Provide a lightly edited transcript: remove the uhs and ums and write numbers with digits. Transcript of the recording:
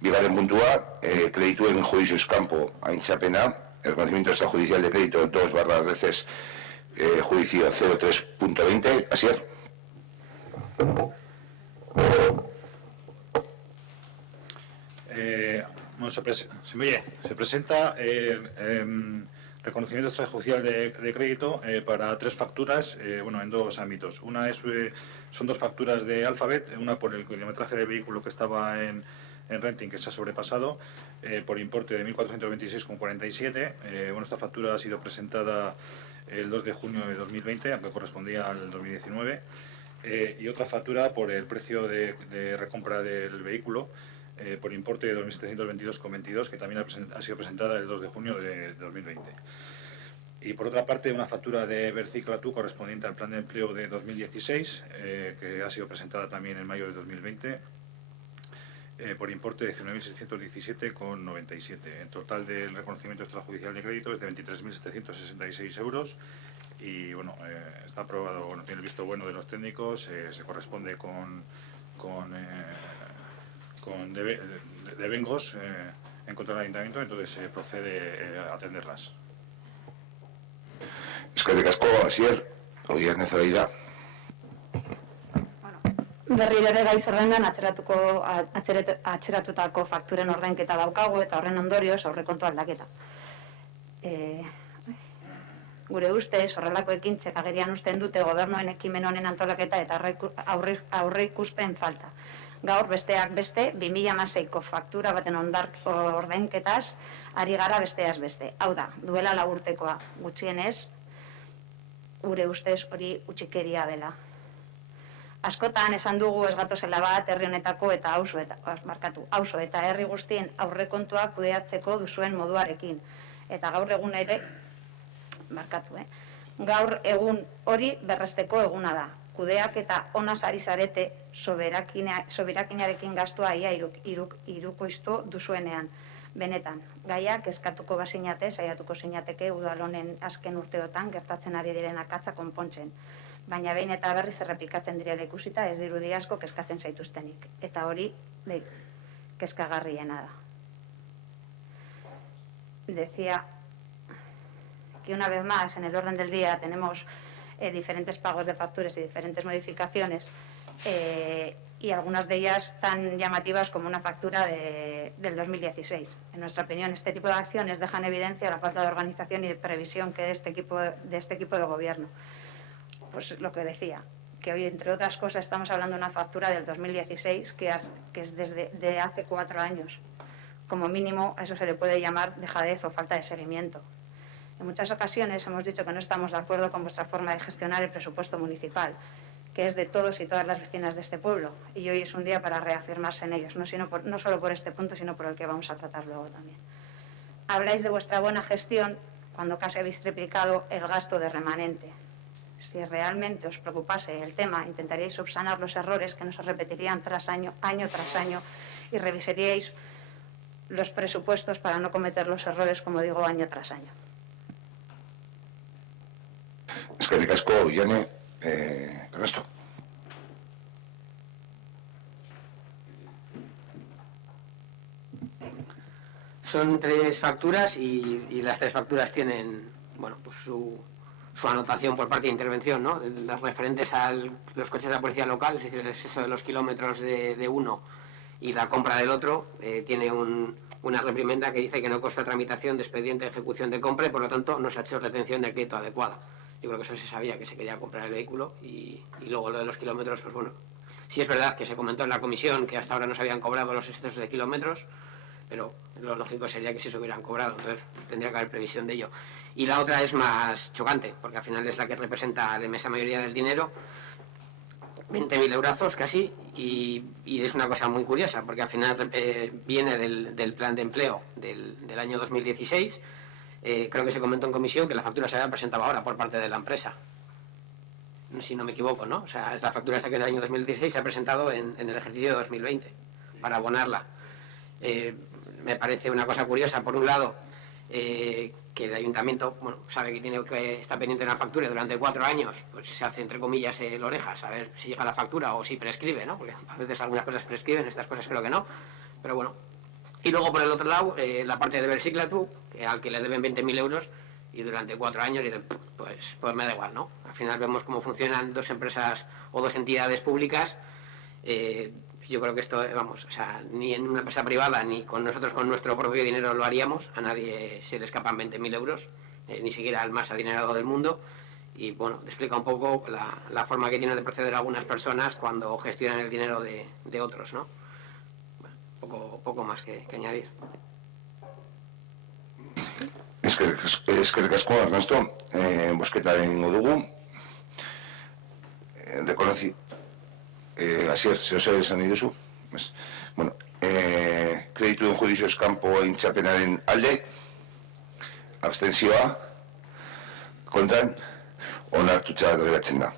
Bigarren puntua, kredituen juicios campo aintzapena, el reconocimiento extrajudicial de crédito 2/reces juicio 03.20. Asier. Bueno, se presenta reconocimiento extrajudicial de crédito para 3 facturas, bueno, en 2 ámbitos. Una son 2 facturas de Alphabet, una por el kilometraje de vehículo que estaba en renting, que se ha sobrepasado, por importe de 1.426,47. Bueno, esta factura ha sido presentada el 2 de junio de 2020, aunque correspondía al 2019. Y otra factura por el precio de recompra del vehículo, por importe de 2.722,22, que también ha sido presentada el 2 de junio de 2020. Y por otra parte, una factura de Verciclatú correspondiente al plan de empleo de 2016, que ha sido presentada también en mayo de 2020, por importe de 19.617,97. En total del reconocimiento extrajudicial de crédito es de 23.766 euros. Y bueno, está aprobado, bueno, tiene el visto bueno de los técnicos, se corresponde con devengos en contra del ayuntamiento, entonces se procede a atenderlas. Eskerrik asko, Asier, Oierne Zoraida. Berriro ere gai zerrendan atzeratutako fakturen ordainketa daukagu eta horren ondorioz aurrekontu aldaketa. Gure ustez, horrelako ekintzek agerian uzten dute gobernuen ekimen honen antolaketa eta aurreikuspen falta. Gaur besteak beste, 2016ko faktura baten ordainketaz ari gara besteaz beste. Hau da, duela 4 urtekoa gutxienez, gure ustez hori utxikeria dela. Askotan esan dugu ez gatozela bat herri honetako eta auzo eta herri guztien aurrekontuak kudeatzeko duzuen moduarekin. Eta gaur egun ere, gaur egun hori berresteko eguna da. Kudeak eta onaz ari zarete soberakinarekin gastua ia irukoiztu duzuenean. Benetan, gaiak eskatuko bazinate, saiatuko zinateke udalonen azken urteotan gertatzen ari diren akatsa konpontzen. Baina behin eta berriz errepikatzen direla ikusita ez dirudi asko kezkatzen zaituztenik. Eta hori kezkagarriena da. Decía que una vez más en el orden del día tenemos diferentes pagos de facturas y diferentes modificaciones y algunas de ellas tan llamativas como una factura del 2016. En nuestra opinión, este tipo de acciones dejan en evidencia la falta de organización y de previsión que de este equipo de gobierno. Pues lo que decía, que hoy, entre otras cosas, estamos hablando de una factura del 2016 que es desde hace 4 años. Como mínimo, a eso se le puede llamar dejadez o falta de seguimiento. En muchas ocasiones hemos dicho que no estamos de acuerdo con vuestra forma de gestionar el presupuesto municipal, que es de todos y todas las vecinas de este pueblo, y hoy es un día para reafirmarse en ellos, no solo por este punto, sino por el que vamos a tratar luego también. Habláis de vuestra buena gestión cuando casi habéis triplicado el gasto de remanente. Si realmente os preocupase el tema, intentaríais subsanar los errores que no se repetirían año tras año, y revisaríais los presupuestos para no cometer los errores, como digo, año tras año. Eskerrik asko, Oierne, Ernesto. Son 3 facturas y las 3 facturas tienen, bueno, pues su anotación por parte de intervención, ¿no? Las referentes a los coches de la policía local, es decir, el exceso de los kilómetros de uno y la compra del otro, tiene una reprimenda que dice que no consta tramitación de expediente de ejecución de compra y por lo tanto no se ha hecho retención del crédito adecuada. Yo creo que eso se sabía, que se quería comprar el vehículo y luego lo de los kilómetros, pues bueno, sí es verdad que se comentó en la comisión que hasta ahora no se habían cobrado los excesos de kilómetros, pero lo lógico sería que sí se hubieran cobrado, entonces tendría que haber previsión de ello. Y la otra es más chocante, porque al final es la que representa la inmensa mayoría del dinero, 20.000 eurazos casi, y es una cosa muy curiosa, porque al final viene del plan de empleo del año 2016. Creo que se comentó en comisión que la factura se había presentado ahora por parte de la empresa, si no me equivoco, ¿no? O sea, la factura esta que es del año 2016 se ha presentado en el ejercicio de 2020 para abonarla. Me parece una cosa curiosa, por un lado, que el ayuntamiento, bueno, sabe que tiene que estar pendiente de una factura y durante 4 años pues se hace, entre comillas, el orejas, a ver si llega la factura o si prescribe, ¿no? Porque a veces algunas cosas prescriben, estas cosas creo que no, pero bueno, Y luego, por el otro lado, la parte de Versiclatu, al que le deben 20.000 euros, y durante 4 años dicen, pues me da igual, ¿no? Al final vemos cómo funcionan dos empresas o dos entidades públicas. Yo creo que esto, vamos, o sea, ni en una empresa privada ni con nosotros con nuestro propio dinero lo haríamos. A nadie se le escapan 20.000 euros, ni siquiera al más adinerado del mundo. Y bueno, explica un poco la forma que tienen de proceder algunas personas cuando gestionan el dinero de otros, ¿no? Bueno, poco más que añadir. Eskerrik asko, Ernesto, bosketa egingo dugu. Reconocí, Asier, zer esan nahi duzu? Bueno, kredituen judizioz kanpo aintzapenaren alde, abstentzioa, kontran, onartuta geratzen da.